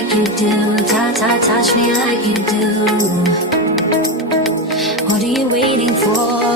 like you do. Touch me like you do. What are you waiting for?